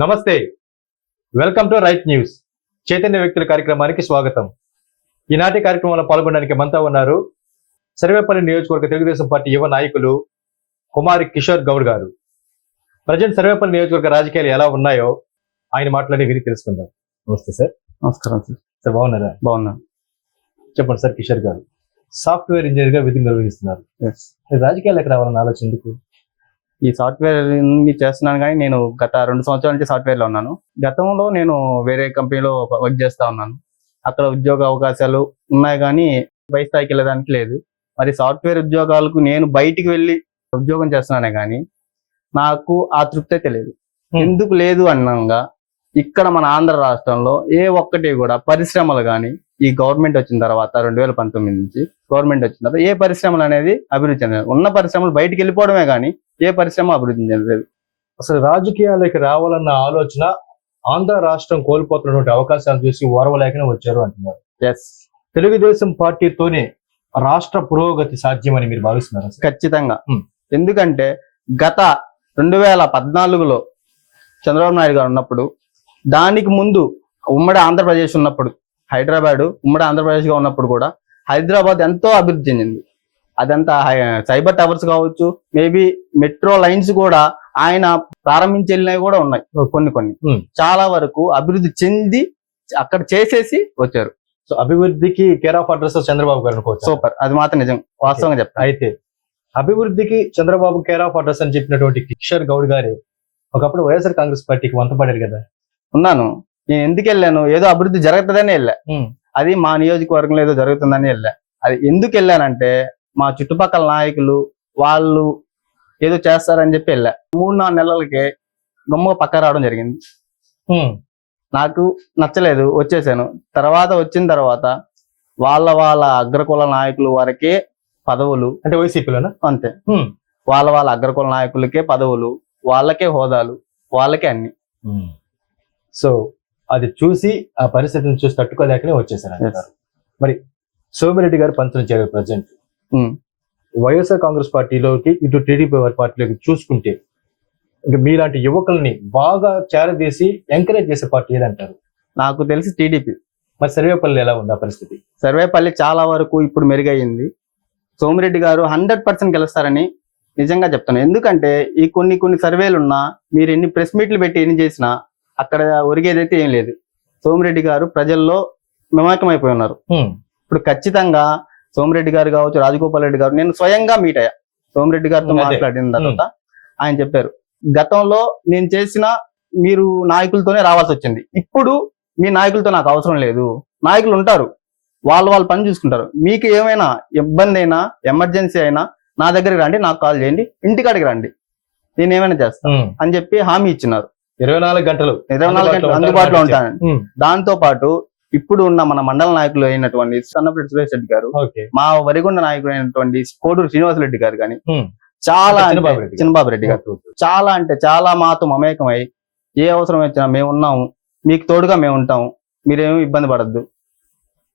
నమస్తే. Welcome to right news చైతన్య వ్యక్తుల కార్యక్రమానికి స్వాగతం. ఈనాటి కార్యక్రమంలో పాల్గొనడానికి మనతో ఉన్నారు సర్వేపల్లి నియోజకవర్గ తెలుగుదేశం పార్టీ యువ నాయకులు కుమారి కిషోర్ గౌడ్ గారు. ప్రజెంట్ సర్వేపల్లి నియోజకవర్గ రాజకీయాలు ఎలా ఉన్నాయో ఆయన మాటలని విని తెలుసుకుందాం. నమస్తే సార్. నమస్కారం సార్. సార్ బాగున్నారా? బాగున్నాను. చెప్పండి సార్ కిషోర్ గారు. సాఫ్ట్వేర్ ఇంజనీర్గా విధులు నిర్వహిస్తున్నారు. రాజకీయాలకు రావాలన్న ఆలోచన ఎందుకు? ఈ సాఫ్ట్వేర్ చేస్తున్నాను కానీ నేను గత రెండు సంవత్సరాల నుంచి సాఫ్ట్వేర్లో ఉన్నాను. గతంలో నేను వేరే కంపెనీలో వర్క్ చేస్తా ఉన్నాను. అక్కడ ఉద్యోగ అవకాశాలు ఉన్నాయి కానీ పై స్థాయికి వెళ్ళడానికి లేదు. మరి సాఫ్ట్వేర్ ఉద్యోగాలకు నేను బయటికి వెళ్ళి ఉద్యోగం చేస్తున్నానే కానీ నాకు ఆ తృప్తి అయితే లేదు. Hmm. ఎందుకు లేదు అన్నంగా ఇక్కడ మన ఆంధ్ర రాష్ట్రంలో ఏ ఒక్కటి కూడా పరిశ్రమలు కానీ ఈ గవర్నమెంట్ వచ్చిన తర్వాత రెండు వేల పంతొమ్మిది నుంచి గవర్నమెంట్ వచ్చిన తర్వాత ఏ పరిశ్రమలు అనేది అభివృద్ధి చెందలేదు. ఉన్న పరిశ్రమలు బయటికి వెళ్ళిపోవడమే కానీ ఏ పరిశ్రమ అభివృద్ధి చెందలేదు. అసలు రాజకీయాలకు రావాలన్న ఆలోచన ఆంధ్ర రాష్ట్రం కోల్పోతున్నటువంటి అవకాశాలు చూసి ఓర్వలేకనే వచ్చారు అంటున్నారు. ఎస్ తెలుగుదేశం పార్టీతోనే రాష్ట్ర పురోగతి సాధ్యమని మీరు భావిస్తున్నారు ఖచ్చితంగా. Hmm. ఎందుకంటే గత రెండు వేల పద్నాలుగులో చంద్రబాబు నాయుడు గారు ఉన్నప్పుడు దానికి ముందు ఉమ్మడి ఆంధ్రప్రదేశ్ ఉన్నప్పుడు హైదరాబాద్ ఉమ్మడి ఆంధ్రప్రదేశ్గా ఉన్నప్పుడు కూడా హైదరాబాద్ ఎంతో అభివృద్ధి చెందింది. అదంతా సైబర్ టవర్స్ కావచ్చు మేబీ మెట్రో లైన్స్ కూడా ఆయన ప్రారంభించి వెళ్ళినవి కూడా ఉన్నాయి. కొన్ని కొన్ని. చాలా వరకు అభివృద్ధి చెంది అక్కడ చేసేసి వచ్చారు. సో అభివృద్ధికి కేర్ ఆఫ్ అడ్రస్ చంద్రబాబు గారు అనుకోవచ్చు? సూపర్. అది మాత్రం నిజం. వాస్తవంగా చెప్తాను. అయితే అభివృద్ధికి చంద్రబాబు కేర్ ఆఫ్ అడ్రస్ అని చెప్పినటువంటి కిషోర్ గౌడ్ గారి ఒకప్పుడు వైఎస్ఆర్ కాంగ్రెస్ పార్టీకి వంతపడారు కదా? ఉన్నాను. నేను ఎందుకు వెళ్ళాను? ఏదో అభివృద్ధి జరుగుతుందని వెళ్ళా. అది మా నియోజకవర్గంలో ఏదో జరుగుతుందని వెళ్ళా. అది ఎందుకు వెళ్ళానంటే మా చుట్టుపక్కల నాయకులు వాళ్ళు ఏదో చేస్తారని చెప్పి వెళ్ళా. మూడు నాలుగు నెలలకే గమ్మ పక్క రావడం జరిగింది. నాకు నచ్చలేదు వచ్చేసాను. తర్వాత వచ్చిన తర్వాత వాళ్ళ వాళ్ళ అగ్రకుల నాయకులు వరకే పదవులు. అంటే వైసీపీలోనా అంతే. వాళ్ళ వాళ్ళ అగ్రకుల నాయకులకే పదవులు వాళ్ళకే హోదాలు వాళ్ళకే అన్ని. సో అది చూసి ఆ పరిస్థితిని చూసి తట్టుకోలేకనే వచ్చేసారు. మరి సోమిరెడ్డి గారు పంచడం చేరారు ప్రజెంట్. వైఎస్ఆర్ కాంగ్రెస్ పార్టీలోకి ఇటు టీడీపీ పార్టీలోకి చూసుకుంటే మీలాంటి యువకుల్ని బాగా చేరదీసి ఎంకరేజ్ చేసే పార్టీ ఏదంటారు? నాకు తెలిసి టీడీపీ. మరి సర్వేపల్లి ఎలా ఉంది ఆ పరిస్థితి? సర్వేపల్లి చాలా వరకు ఇప్పుడు మెరుగయ్యింది సోమిరెడ్డి గారు హండ్రెడ్ పర్సెంట్ గెలుస్తారని నిజంగా చెప్తాను ఎందుకంటే ఈ కొన్ని కొన్ని సర్వేలు ఉన్నా మీరు ఎన్ని ప్రెస్ మీట్లు పెట్టి ఎన్ని చేసినా అక్కడ ఒరిగేదైతే ఏం లేదు. సోమిరెడ్డి గారు ప్రజల్లో మమేకమైపోయి ఉన్నారు. ఇప్పుడు ఖచ్చితంగా సోమిరెడ్డి గారు కావచ్చు రాజగోపాల్ రెడ్డి గారు నేను స్వయంగా మీట్ అయ్యా. సోమిరెడ్డి గారితో. మాట్లాడిన తర్వాత ఆయన చెప్పారు గతంలో నేను చేసిన మీరు నాయకులతోనే రావాల్సి వచ్చింది. ఇప్పుడు మీ నాయకులతో నాకు అవసరం లేదు. నాయకులు ఉంటారు. వాళ్ళు వాళ్ళ పని చూసుకుంటారు. మీకు ఏమైనా ఇబ్బంది అయినా ఎమర్జెన్సీ అయినా నా దగ్గరికి రండి నాకు కాల్ చేయండి ఇంటికాడికి రండి. నేను ఏమైనా చేస్తాను అని చెప్పి హామీ ఇచ్చినారు. ఇరవై నాలుగు గంటలు ఇరవై నాలుగు గంటలు అందుబాటులో ఉంటాను దాంతో పాటు ఇప్పుడు ఉన్న మన మండల నాయకులు అయినటువంటి సన్నపరెడ్డి సురేష్ రెడ్డి గారు మా వరిగొండ నాయకుడు అయినటువంటి కోడూరు శ్రీనివాసరెడ్డి గారు కానీ. చాలా చిన్నబాబు రెడ్డి గారు. రెడ్డి చాలా అంటే చాలా మాతో మమేకమై ఏ అవసరం వచ్చినా మేము ఉన్నాము మీకు తోడుగా మేము ఉంటాము మీరేమి ఇబ్బంది పడద్దు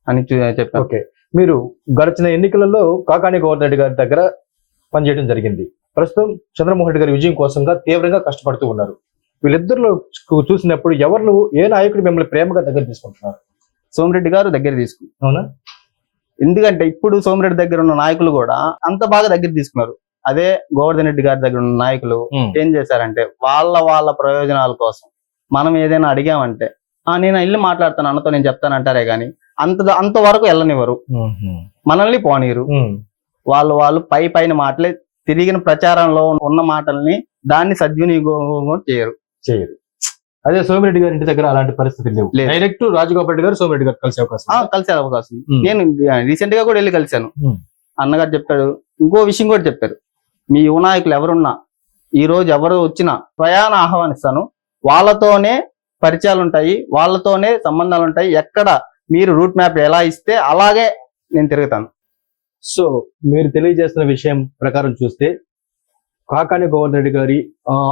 అని చెప్పాను ఓకే. మీరు గడిచిన ఎన్నికలలో కాకాని గోవర్ధన్ రెడ్డి గారి దగ్గర పనిచేయడం జరిగింది. ప్రస్తుతం చంద్రమోహన్ రెడ్డి గారి విజయం కోసంగా తీవ్రంగా కష్టపడుతూ ఉన్నారు. వీళ్ళిద్దరిలో చూసినప్పుడు ఎవరు ఏ నాయకుడు మిమ్మల్ని ప్రేమగా దగ్గర తీసుకుంటున్నారు? సోమిరెడ్డి గారు దగ్గర తీసుకు అవునా? ఎందుకంటే ఇప్పుడు సోమిరెడ్డి దగ్గర ఉన్న నాయకులు కూడా అంత బాగా దగ్గర తీసుకున్నారు. అదే గోవర్ధన్ రెడ్డి గారి దగ్గర ఉన్న నాయకులు ఏం చేశారంటే వాళ్ళ వాళ్ళ ప్రయోజనాల కోసం మనం ఏదైనా అడిగామంటే ఆ నేను వెళ్ళి మాట్లాడతాను అన్నతో నేను చెప్తాను అంటారే గాని అంత అంతవరకు వెళ్ళనివ్వరు. మనల్ని పోనీరు. వాళ్ళు వాళ్ళు పై పైన మాటలే తిరిగిన ప్రచారంలో ఉన్న మాటల్ని దాన్ని సద్వినియోగం చేయరు. చేయరు. అదే సోమిరెడ్డి గారి ఇంటి దగ్గర అలాంటి పరిస్థితి లేవు లేదు. డైరెక్ట్ రాజగోపాల్ రెడ్డి గారు సోమిరెడ్డి గారు కలిసే అవకాశం? కలిసే అవకాశం. నేను రీసెంట్గా కూడా వెళ్ళి కలిశాను. అన్నగారు చెప్పాడు ఇంకో విషయం కూడా చెప్పారు మీ యువ నాయకులు ఎవరున్నా ఈ రోజు ఎవరు వచ్చినా ప్రయాణ ఆహ్వానిస్తాను వాళ్ళతోనే పరిచయాలు ఉంటాయి వాళ్ళతోనే సంబంధాలు ఉంటాయి ఎక్కడ మీరు రూట్ మ్యాప్ ఎలా ఇస్తే అలాగే నేను తిరుగుతాను సో మీరు తెలియజేస్తున్న విషయం ప్రకారం చూస్తే కాకాని గోవర్ధన్ రెడ్డి గారి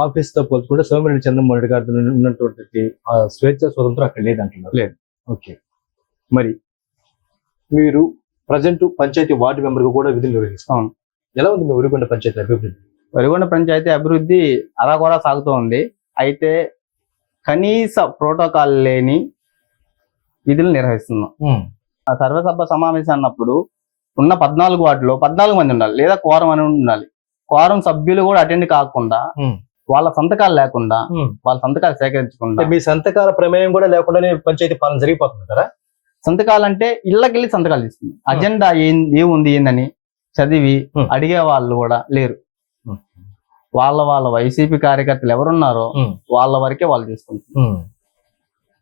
ఆఫీస్తో పోల్చుకుంటే సోమిరెడ్డి చంద్రమోహన్ రెడ్డి గారి ఉన్నటువంటి స్వేచ్ఛ స్వతంత్రం అక్కడ లేదంటున్నారు. లేదు. ఓకే. మరి మీరు ప్రజెంట్ పంచాయతీ వార్డు మెంబర్గా కూడా విధులు నిర్వహిస్తాం. ఎలా ఉంది మీ పంచాయతీ అభివృద్ధి? వరిగొండ పంచాయతీ అభివృద్ధి అలా కూడా సాగుతూ ఉంది. అయితే కనీస ప్రోటోకాల్ లేని విధులు నిర్వహిస్తున్నాం. సర్వసభ సమావేశం అన్నప్పుడు ఉన్న పద్నాలుగు వాటిలో పద్నాలుగు మంది ఉండాలి. లేదా కోరం అని ఉండాలి. కోరం సభ్యులు కూడా అటెండ్ కాకుండా వాళ్ళ సంతకాలు లేకుండా. వాళ్ళ సంతకాలు సేకరించకుండా మీ సంతకాల ప్రమేయం కూడా లేకుండానే పంచాయతీ పాలన జరిగిపోతుంది కదా? సంతకాలు అంటే ఇళ్ళకెళ్ళి సంతకాలు తీసుకుంది. అజెండా ఏం ఏముంది ఏందని చదివి. అడిగే వాళ్ళు కూడా లేరు. వాళ్ళ వాళ్ళ వైసీపీ కార్యకర్తలు ఎవరున్నారో వాళ్ళ వరకే వాళ్ళు తీసుకుంటారు.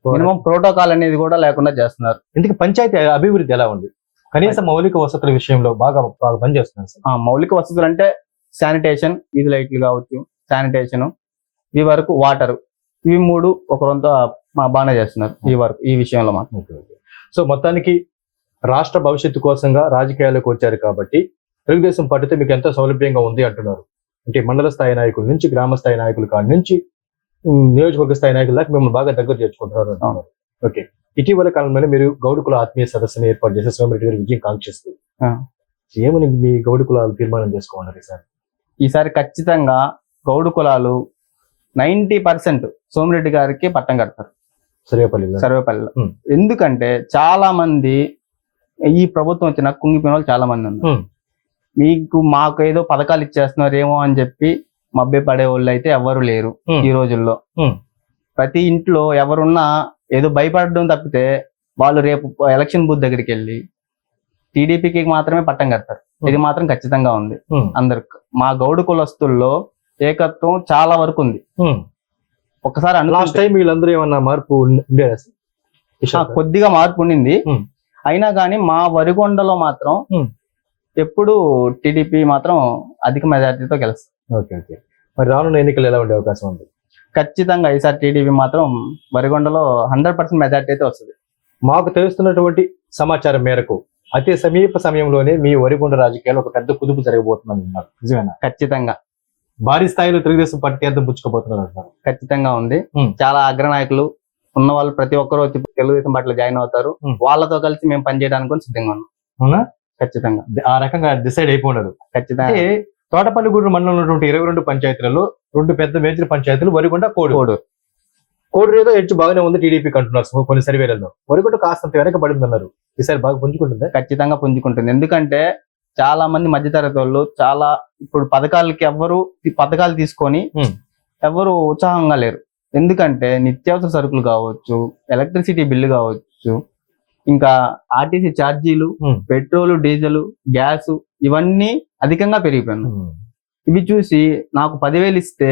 మినిమం ప్రోటోకాల్ అనేది కూడా లేకుండా చేస్తున్నారు. ఇందుకు పంచాయతీ అభివృద్ధి ఎలా ఉంది? కనీస మౌలిక వసతుల విషయంలో బాగా బాగా పనిచేస్తున్నారు మౌలిక వసతులు అంటే శానిటేషన్ వీధి లైట్లు కావచ్చు శానిటేషన్ ఈ వరకు వాటర్ ఇవి మూడు ఒక రొంత మా బాగానే చేస్తున్నారు ఈ వరకు ఈ విషయంలో మాత్రం. సో మొత్తానికి రాష్ట్ర భవిష్యత్తు కోసంగా రాజకీయాల్లోకి వచ్చారు కాబట్టి తెలుగుదేశం పార్టీతో మీకు ఎంతో సౌలభ్యంగా ఉంది అంటున్నారు. అంటే మండల స్థాయి నాయకుల నుంచి గ్రామ స్థాయి నాయకుల కాడి నుంచి నియోజకవర్గ స్థాయి నాయకుల దాకా మిమ్మల్ని బాగా దగ్గర చేర్చుకుంటున్నారు అంటున్నారు. ఓకే. ఇటీవల కాలంలోనే మీరు గౌడుకుల ఆత్మీయ సదస్సును ఏర్పాటు చేసి సోమిరెడ్డి గారి విజయం కాంక్షిస్తూ. ఏమని మీ గౌడు కులాలు తీర్మానం చేసుకోమన్నారు సార్ ఈసారి ఖచ్చితంగా గౌడు కులాలు నైన్టీ పర్సెంట్ సోమిరెడ్డి గారికి పట్టం కడతారు. సర్వేపల్లిలో సర్వేపల్లిలో Hmm. ఎందుకంటే చాలా మంది ఈ ప్రభుత్వం వచ్చిన కుంగిపోయిన వాళ్ళు చాలా మంది ఉన్నారు. మీకు మాకు ఏదో పథకాలు ఇచ్చేస్తున్నారేమో అని చెప్పి మభ్య పడే వాళ్ళు అయితే ఎవరు లేరు. ఈ రోజుల్లో. ప్రతి ఇంట్లో ఎవరున్నా ఏదో భయపడడం తప్పితే వాళ్ళు రేపు ఎలక్షన్ బూత్ దగ్గరికి వెళ్ళి టీడీపీకి మాత్రమే పట్టం కడతారు. ఇది మాత్రం ఖచ్చితంగా ఉంది అందరికి. మా గౌడు కులస్తుల్లో ఏకత్వం చాలా వరకు ఉంది. ఒకసారి లాస్ట్ టైం వీళ్ళందరూ ఏమన్నా మార్పు? కొద్దిగా మార్పు ఉండింది. అయినా కానీ మా వరిగొండలో మాత్రం. ఎప్పుడు టీడీపీ మాత్రం అధిక మెజార్టీతో గెలుస్తుంది ఓకే ఓకే మరి రానున్న ఎన్నికలు ఎలా ఉండే అవకాశం ఉంది ఖచ్చితంగా ఈసారి టీడీపీ మాత్రం వరిగొండలో హండ్రెడ్ పర్సెంట్ మెజార్టీ అయితే వస్తుంది మాకు తెలుస్తున్నటువంటి సమాచారం మేరకు అతి సమీప సమయంలోనే మీ వరిగొండ రాజకీయాలు ఒక పెద్ద కుదుపు జరగబోతుందని అన్నారు నిజమేనా? ఖచ్చితంగా. భారీ స్థాయిలో తెలుగుదేశం పార్టీ తీర్థం పుచ్చుకోబోతున్నారు అంటున్నారు ఖచ్చితంగా ఉంది. చాలా అగ్రనాయకులు ఉన్న వాళ్ళు ప్రతి ఒక్కరు వచ్చి తెలుగుదేశం పార్టీలో జాయిన్ అవుతారు. వాళ్ళతో కలిసి మేము పనిచేయడానికి సిద్ధంగా ఉన్నాం. అవునా? ఖచ్చితంగా. ఆ రకంగా డిసైడ్ అయిపోయినారు. ఖచ్చితంగా. తోటపల్లిగూడు మండలంలో ఉన్నటువంటి ఇరవై రెండు పంచాయతీలలో రెండు పెద్ద మేజర్ పంచాయతీలు వరిగొండ కోడు. కోడు. కోడు ఏదో హెచ్చు బాగానే ఉంది టీడీపీకి అంటున్నారు. కొన్ని సర్వేలలో. వరిగొండ కాస్తంత వెనక పడింది అన్నారు ఈసారి బాగా పుంజుకుంటుందా? ఖచ్చితంగా పుంజుకుంటుంది. ఎందుకంటే చాలా మంది మధ్యతరగతి వాళ్ళు చాలా ఇప్పుడు పథకాలకి ఎవ్వరు ఈ పథకాలు తీసుకొని. ఎవరు ఉత్సాహంగా లేరు. ఎందుకంటే నిత్యావసర సరుకులు కావచ్చు ఎలక్ట్రిసిటీ బిల్లు కావచ్చు ఇంకా ఆర్టీసీ ఛార్జీలు. పెట్రోల్ డీజిల్ గ్యాస్ ఇవన్నీ అధికంగా పెరిగిపోయినాయి. ఇవి చూసి నాకు పదివేలు ఇస్తే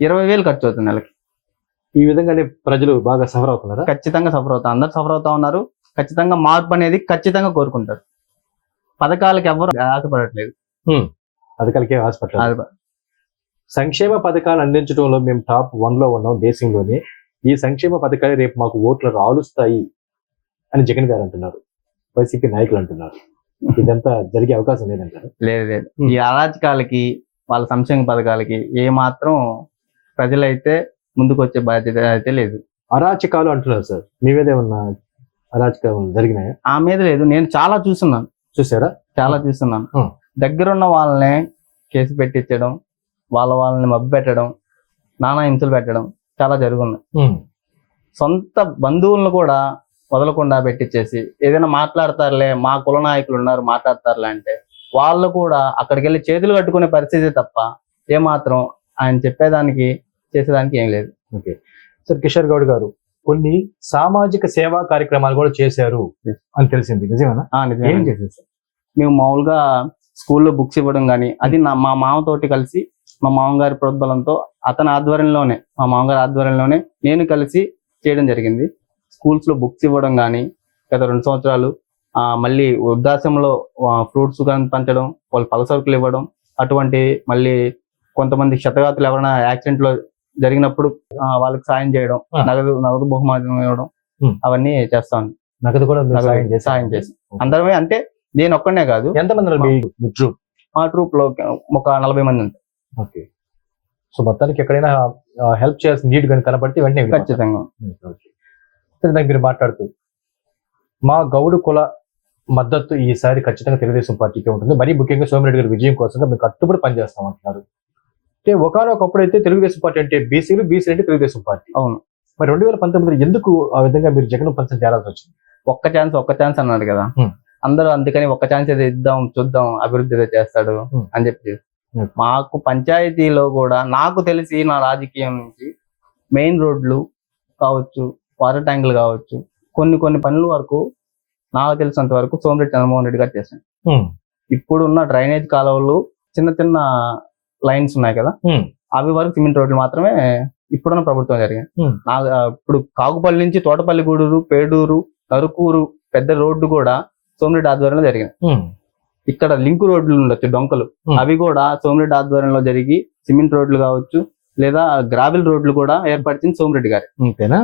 ఇరవై వేలు ఖర్చు అవుతుంది నెలకి. ఈ విధంగానే ప్రజలు బాగా సఫర్ అవుతున్నారా? ఖచ్చితంగా సఫర్ అవుతా అందరు సఫర్ అవుతా ఉన్నారు. ఖచ్చితంగా మార్పు అనేది ఖచ్చితంగా కోరుకుంటారు. పథకాలకు ఎవరు ఆశపడట్లేదు. పథకాలకే హాస్పిటల్ సంక్షేమ పథకాలు అందించడంలో మేము టాప్ వన్లో ఉన్నాం దేశంలోనే. ఈ సంక్షేమ పథకాలు రేపు మాకు ఓట్లు రాలుస్తాయి అని జగన్ గారు అంటున్నారు. వైసీపీ నాయకులు అంటున్నారు. ఇదంతా జరిగే అవకాశం లేదంటారు. లేదు లేదు. ఈ అరాచకాలకి వాళ్ళ సంక్షేమ పథకాలకి ఏ మాత్రం ప్రజలైతే ముందుకు వచ్చే బాధ్యత అయితే లేదు. అరాచకాలు అంటున్నారు సార్. మీ మీద ఏమన్నా అరాచకాలు జరిగినాయా? ఆ మీద లేదు. నేను చాలా చూస్తున్నాను. చూసారా చాలా చూస్తున్నాను. దగ్గరున్న వాళ్ళనే కేసు పెట్టించడం వాళ్ళ వాళ్ళని మబ్బు పెట్టడం నానా హింసలు పెట్టడం చాలా జరుగున్నాయి. సొంత బంధువులను కూడా వదలకుండా పెట్టించేసి ఏదైనా మాట్లాడతారులే మా కుల నాయకులు ఉన్నారు మాట్లాడతారులే అంటే వాళ్ళు కూడా అక్కడికి వెళ్ళి చేతులు కట్టుకునే పరిస్థితి తప్ప ఏమాత్రం ఆయన చెప్పేదానికి చేసేదానికి ఏం లేదు. ఓకే. సార్ కిషోర్ గౌడ్ గారు కొన్ని సామాజిక సేవా కార్యక్రమాలు కూడా చేశారు. అని తెలిసింది నిజమేనా ఆ, నిజమే. ఏం చేశారు సార్ మేము మామూలుగా స్కూల్లో బుక్స్ ఇవ్వడం కానీ అది నా మా మామతోటి కలిసి మా మామగారి ప్రోద్బలంతో అతని ఆధ్వర్యంలోనే మా మామగారి ఆధ్వర్యంలోనే నేను కలిసి చేయడం జరిగింది స్కూల్స్లో బుక్స్ ఇవ్వడం కానీ గత రెండు సంవత్సరాలు ఆ, మళ్ళీ వృద్ధాశ్రమంలో ఫ్రూట్స్ కానీ పంచడం వాళ్ళు పలసరుకులు ఇవ్వడం అటువంటి మళ్ళీ కొంతమంది క్షతగాతులు ఎవరైనా యాక్సిడెంట్లో జరిగినప్పుడు వాళ్ళకి సాయం చేయడం. నగదు నగదు బహుమతి ఇవ్వడం. అవన్నీ చేస్తాను. నగదు కూడా సాయం చేశారు సాయం చేసి. అందరమే అంటే నేను ఒక్కనే కాదు. ఎంతమంది ఉన్నారు మీ ట్రూప్లో ఒక నలభై మంది ఉంటారు. ఓకే. సో మొత్తానికి ఎక్కడైనా హెల్ప్ చేయాల్సిన నీడ్ కానీ కనపడితే వెంటనే. ఖచ్చితంగా. మీరు మాట్లాడుతూ మా గౌడు కుల మద్దతు ఈసారి ఖచ్చితంగా తెలుగుదేశం పార్టీకి ఉంటుంది. మరీ ముఖ్యంగా సోమిరెడ్డి గారి విజయం కోసం మేము కట్టుబడి పనిచేస్తాం అంటున్నారు. అంటే ఒకనొకప్పుడు అయితే తెలుగుదేశం పార్టీ అంటే బీసీలు బీసీ అంటే తెలుగుదేశం పార్టీ అవును. మరి రెండు వేల పంతొమ్మిదిలో ఎందుకు ఆ విధంగా మీరు జగన్ పంచం చేరాల్సి వచ్చింది ఒక్క ఛాన్స్ ఒక్క ఛాన్స్ అన్నాడు కదా. అందరూ అందుకని ఒక్క ఛాన్స్ ఏదో ఇద్దాం చూద్దాం అభివృద్ధి ఏదో చేస్తాడు. అని చెప్పి. మాకు పంచాయతీలో కూడా నాకు తెలిసి నా రాజకీయం నుంచి మెయిన్ రోడ్లు కావచ్చు వాటర్ ట్యాంకులు కావచ్చు కొన్ని కొన్ని పనుల వరకు నాకు తెలిసినంత వరకు సోమిరెడ్డి చంద్రమోహన్ రెడ్డి గారు చేశాను ఇప్పుడున్న డ్రైనేజ్ కాలువలు చిన్న చిన్న లైన్స్ ఉన్నాయి కదా? అవి వరకు సిమెంట్ రోడ్లు మాత్రమే ఇప్పుడున్న ప్రభుత్వం జరిగింది. నా ఇప్పుడు కాకుపల్లి నుంచి తోటపల్లి గూడూరు పేడూరు తరుకూరు పెద్ద రోడ్డు కూడా సోమిరెడ్డి ఆధ్వర్యంలో జరిగింది. ఇక్కడ లింక్ రోడ్లు ఉండొచ్చు డొంకలు. అవి కూడా సోమిరెడ్డి ఆధ్వర్యంలో జరిగి సిమెంట్ రోడ్లు కావచ్చు లేదా గ్రావెల్ రోడ్లు కూడా ఏర్పరిచింది సోమిరెడ్డి గారు. అంతేనా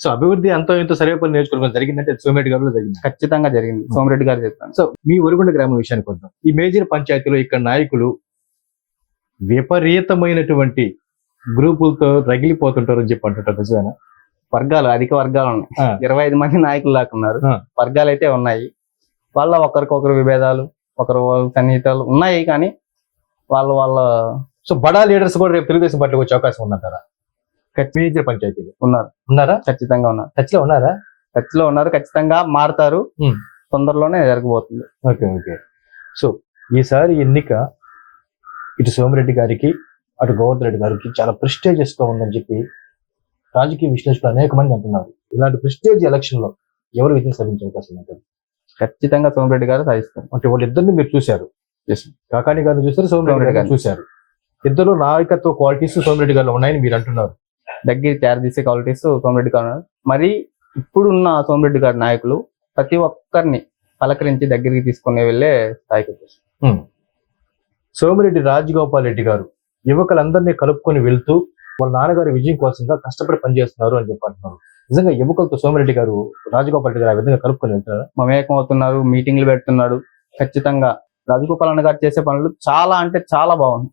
సో అభివృద్ధి అంతో ఇంతో సర్వేపల్లి నియోజకవర్గం జరిగిందంటే సోమేటి గారిలో జరిగింది. ఖచ్చితంగా జరిగింది. సోమిరెడ్డి గారు చెప్తాను సో మీ ఒరిగొండ గ్రామం విషయానికి వద్దాం. ఈ మేజర్ పంచాయతీలో ఇక్కడ నాయకులు విపరీతమైనటువంటి గ్రూపులతో రగిలిపోతుంటారు అని చెప్పి అంటుంటారు నిజమేనా? వర్గాలు అధిక వర్గాలు ఉన్నాయి. ఇరవై ఐదు మంది నాయకులు దాకా ఉన్నారు. వర్గాలు అయితే ఉన్నాయి. వాళ్ళ ఒకరికొకరు విభేదాలు ఒకరు సన్నిహితాలు ఉన్నాయి కానీ వాళ్ళ వాళ్ళ సో బడా లీడర్స్ కూడా రేపు తెలుగుదేశం పార్టీకి వచ్చే అవకాశం ఉందంటారా? మేజర్ పంచాయతీలు. ఉన్నారు. ఉన్నారా? ఖచ్చితంగా ఉన్నారు. టచ్లో ఉన్నారా? టచ్లో ఉన్నారు ఖచ్చితంగా మారుతారు. తొందరలోనే జరగబోతుంది. Okay okay. సో ఈసారి ఎన్నిక ఇటు సోమిరెడ్డి గారికి అటు గోవర్ధన్ రెడ్డి గారికి చాలా ప్రెస్టేజియస్గా ఉందని చెప్పి రాజకీయ విశ్లేషకులు అనేక మంది అంటున్నారు. ఇలాంటి ప్రెస్టేజ్ ఎలక్షన్లో ఎవరు విజయం సాధించే అవకాశం ఉంటుంది? ఖచ్చితంగా సోమిరెడ్డి గారు సాధిస్తారు అంటే వాళ్ళిద్దరిని మీరు చూశారు. కాకాని గారిని చూశారు సోమిరెడ్డి గారిని చూశారు. ఇద్దరు నాయకత్వ క్వాలిటీస్ సోమిరెడ్డి గారిలో ఉన్నాయని మీరు అంటున్నారు. దగ్గర తయారు చేసే క్వాలిటీస్ సోమిరెడ్డి గారు ఉన్నారు. మరి ఇప్పుడున్న సోమిరెడ్డి గారి నాయకులు ప్రతి ఒక్కరిని పలకరించి దగ్గరికి తీసుకునే వెళ్ళే స్థాయికి. సోమిరెడ్డి రాజగోపాల్ రెడ్డి గారు యువకులందరినీ కలుపుకొని వెళ్తూ వాళ్ళ నాన్నగారి విజయం కోసంగా కష్టపడి పనిచేస్తున్నారు అని చెప్పి అంటున్నారు నిజంగా యువకులతో సోమిరెడ్డి గారు రాజగోపాల్ రెడ్డి గారు ఆ విధంగా కలుపుకొని వెళ్తున్నారు మమేకం అవుతున్నారు మీటింగ్లు పెడుతున్నాడు ఖచ్చితంగా రాజగోపాల్ అన్న గారు చేసే పనులు చాలా అంటే చాలా బాగుంది.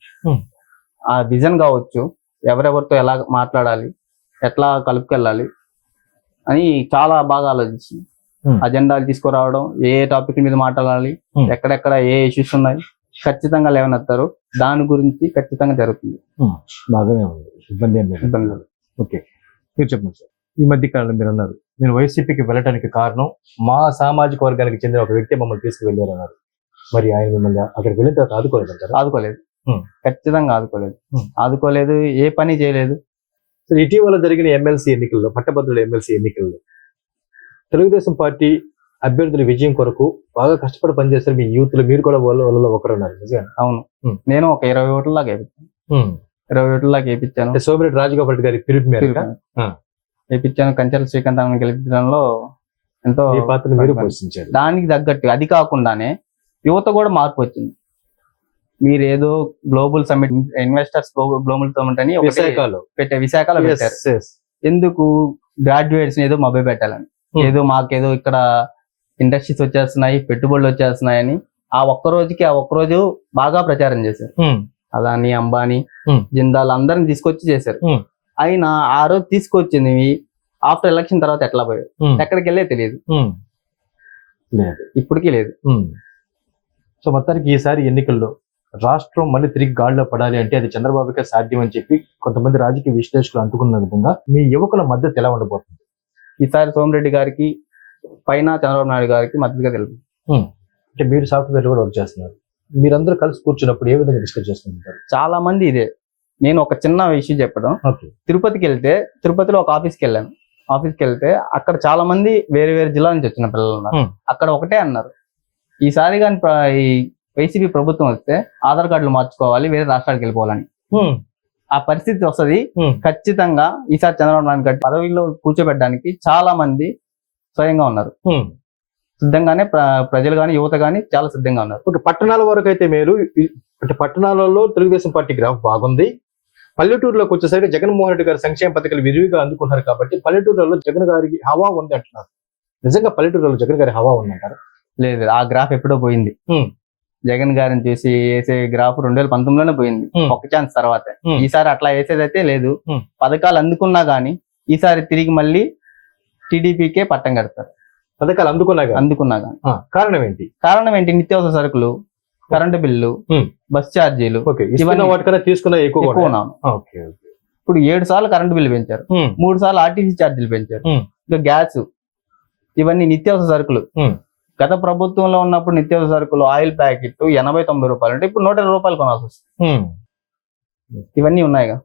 ఆ విజన్ కావచ్చు ఎవరెవరితో ఎలా మాట్లాడాలి ఎట్లా కలుపుకెళ్ళాలి అని చాలా బాగా ఆలోచించింది. అజెండాలు తీసుకురావడం ఏ టాపిక్ మీద మాట్లాడాలి. ఎక్కడెక్కడ ఏ ఇష్యూస్ ఉన్నాయి ఖచ్చితంగా లేవనెత్తారు. దాని గురించి ఖచ్చితంగా జరుగుతుంది. బాగానే ఉంది. ఇబ్బంది ఏం లేదు. ఇబ్బంది లేదు. ఓకే. మీరు చెప్పండి సార్. ఈ మధ్య కాలంలో మీరు అన్నారు నేను వైసీపీకి వెళ్ళడానికి కారణం మా సామాజిక వర్గానికి చెందిన ఒక వ్యక్తి మమ్మల్ని తీసుకువెళ్ళారు అన్నారు మరి ఆయన మిమ్మల్ని అక్కడికి వెళ్ళిన తర్వాత ఆదుకోలేదు. Hmm. ఖచ్చితంగా ఆదుకోలేదు. ఆదుకోలేదు. ఏ పని చేయలేదు. సో ఇటీవల జరిగిన ఎమ్మెల్సీ ఎన్నికల్లో పట్టభద్రుల ఎమ్మెల్సీ ఎన్నికల్లో తెలుగుదేశం పార్టీ అభ్యర్థుల విజయం కొరకు బాగా కష్టపడి పనిచేస్తారు మీ యూత్లో మీరు కూడా వాళ్ళ వాళ్ళలో ఒకరు ఉన్నారు నిజంగా అవును. నేను ఒక ఇరవై ఓట్ల వేయించాను ఇరవై ఓట్ల దాకా వేయించాను సోమిరెడ్డి రాజగోపాల్ గారి పిలుపు మేరకు ఆ. వేయించాను కంచెల శ్రీకాంత్ గెలిపించడంలో ఎంతో మీరు పోషించారు. దానికి తగ్గట్టు. అది కాకుండానే యువత కూడా మార్పు వచ్చింది. మీరు ఏదో global summit investors global summit అని విశాఖలో. పెట్టే విశాఖలో పెట్టారు. ఎందుకు? గ్రాడ్యుయేట్స్ ఏదో మభ్య పెట్టాలని. ఏదో మాకేదో ఇక్కడ ఇండస్ట్రీస్ వచ్చేస్తున్నాయి పెట్టుబడులు వచ్చేస్తున్నాయని ఆ ఒక్క రోజుకి ఆ ఒక్క రోజు బాగా ప్రచారం చేశారు. అదాని అంబానీ. జిందాల్ అందరిని తీసుకొచ్చి చేశారు. అయినా ఆ రోజు తీసుకొచ్చింది ఆఫ్టర్ ఎలక్షన్ తర్వాత ఎట్లా పోయారు Hmm. ఎక్కడికి వెళ్ళే తెలియదు. లేదు ఇప్పటికీ లేదు. సో మొత్తానికి ఈసారి ఎన్నికల్లో రాష్ట్రం మళ్ళీ తిరిగి గాడిలో పడాలి అంటే అది చంద్రబాబుకే సాధ్యం అని చెప్పి కొంతమంది రాజకీయ విశ్లేషకులు అంటుకున్న విధంగా మీ యువకుల మద్దతు ఎలా ఉండబోతుంది ఈసారి సోమిరెడ్డి గారికి పైన చంద్రబాబు నాయుడు గారికి మద్దతుగా తెలుపు. అంటే మీరు సాఫ్ట్వేర్ కూడా వర్క్ చేస్తున్నారు. మీరందరూ కలిసి కూర్చున్నప్పుడు ఏ విధంగా డిస్కస్ చేస్తుంటారు చాలా మంది ఇదే. నేను ఒక చిన్న విషయం చెప్పడం. తిరుపతికి వెళ్తే తిరుపతిలో ఒక ఆఫీస్కి వెళ్ళాను. ఆఫీస్కి వెళ్తే అక్కడ చాలా మంది వేరే వేరే జిల్లా నుంచి వచ్చిన పిల్లలు ఉన్నారు. అక్కడ ఒకటే అన్నారు. ఈసారి కానీ ఈ వైసీపీ ప్రభుత్వం వస్తే ఆధార్ కార్డులు మార్చుకోవాలి వేరే రాష్ట్రాలకు వెళ్ళిపోవాలని. ఆ పరిస్థితి వస్తది. ఖచ్చితంగా ఈసారి చంద్రబాబు నాయుడు గారి పదవిలో కూర్చోబెట్టడానికి చాలా మంది స్వయంగా ఉన్నారు. సిద్ధంగానే ప్ర- ప్రజలు కానీ యువత కానీ చాలా సిద్ధంగా ఉన్నారు. ఓకే పట్టణాల వరకు అయితే మీరు అంటే పట్టణాలలో తెలుగుదేశం పార్టీ గ్రాఫ్ బాగుంది. పల్లెటూరులోకి వచ్చేసరికి జగన్మోహన్ రెడ్డి గారి సంక్షేమ పథకాలు విరివిగా అందుకుంటున్నారు కాబట్టి పల్లెటూరులో జగన్ గారికి హవా ఉంది అంటున్నారు. నిజంగా పల్లెటూరులో జగన్ గారి హవా ఉందంటారు? లేదు ఆ గ్రాఫ్ ఎప్పుడో పోయింది. జగన్ గారిని చూసి వేసే గ్రాఫ్ రెండు వేల పంతొమ్మిదిలోనే పోయింది. ఒక ఛాన్స్ తర్వాత. ఈసారి అట్లా వేసేదైతే లేదు. పథకాలు అందుకున్నా గానీ ఈసారి తిరిగి మళ్ళీ టీడీపీకే పట్టం కడతారు. పథకాలు అందుకున్నా కానీ అందుకున్నా గానీ ఆ, కారణం ఏంటి? కారణం ఏంటి? నిత్యావసర సరుకులు కరెంటు బిల్లు. బస్ ఛార్జీలు ఇవన్నీ- వాటికన్నా తీసుకున్న ఎక్కువ ఇప్పుడు ఏడు సార్లు కరెంట్ బిల్లు పెంచారు. మూడు సార్లు ఆర్టీసీ ఛార్జీలు పెంచారు. ఇంకా గ్యాస్ ఇవన్నీ నిత్యావసర సరుకులు. గత ప్రభుత్వంలో ఉన్నప్పుడు నిత్యావసర సరుకులు ఆయిల్ ప్యాకెట్ ఎనభై తొంభై రూపాయలు. అంటే ఇప్పుడు నూట ఇరవై రూపాయలు కొనాల్సి వస్తుంది. ఇవన్నీ ఉన్నాయిగా.